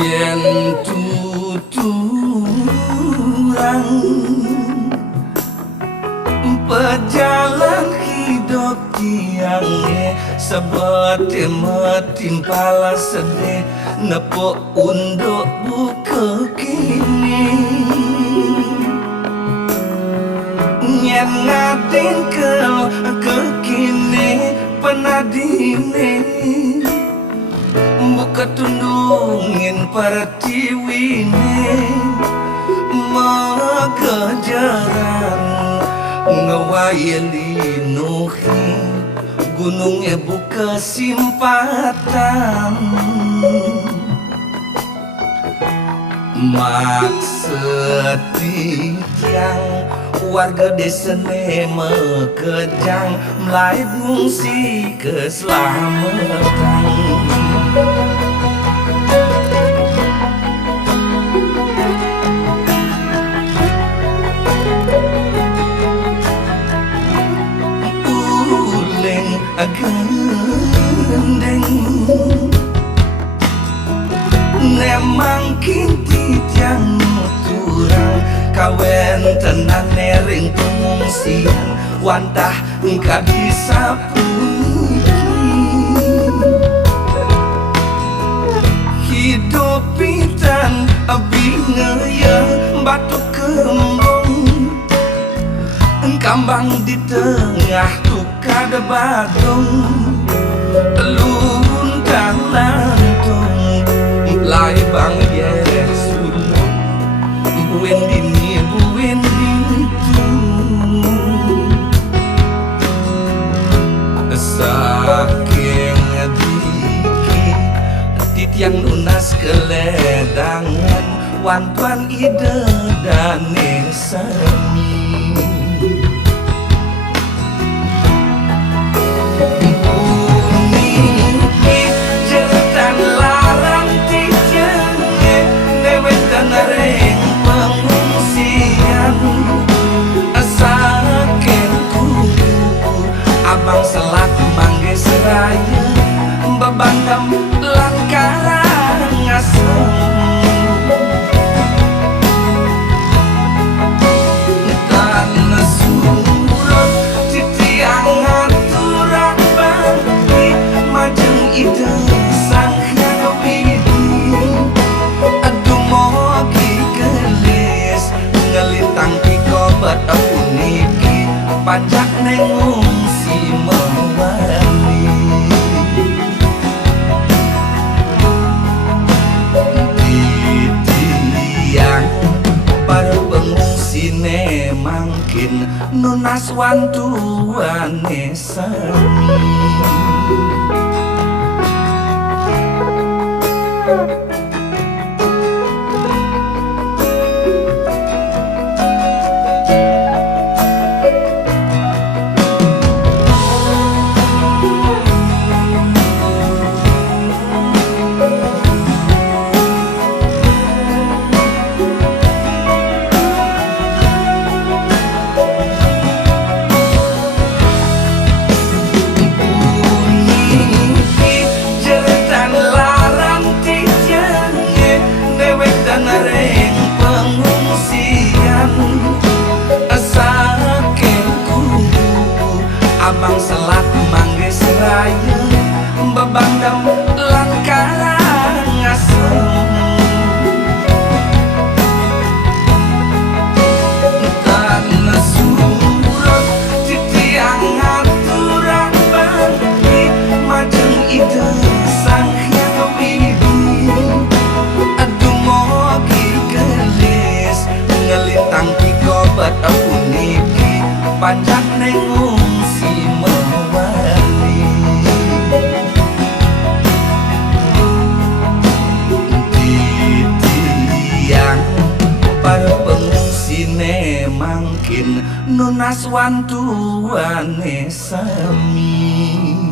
yen tuturang pejalan hidup tiangnya sebete metimpala sedih nepok unduk buka kini nyen ngatin kekini penadine buka tundungin pertiwine mengejaran ngewayeli nuhi gunungnya buka simpatan maksud yang warga desa mekejang mulai fungsi keselamatan uleng gendeng nemang kinti tiang turang kawen tenan nering pengungsian wantah engkau disapuni hidup pitan abingaya batu kembung kambang di tengah tukar badung luntang lantung lai bang yes buen dini itu saking diki titiang lunas keledangan wantuan ide dan semi abang selat mangge seraya bebandam langkaran ngasem tanah surut titiang ngaturan bangki majeng ide sang widi aduh mogi gelis ngelintang piko bat puniki pajak nengung mewali titiang para pengungsi ne mangkin nunas wantuane sami abang selat mangge seraya bebandam langkaran ngasem tanah surut titiang ngaturan bangki majeng ide sang widi aduh mogi gelis ngelintang piko bat puniki panjang nengung mewali titiang para pengungsi ne mangkin nunas wantuane sami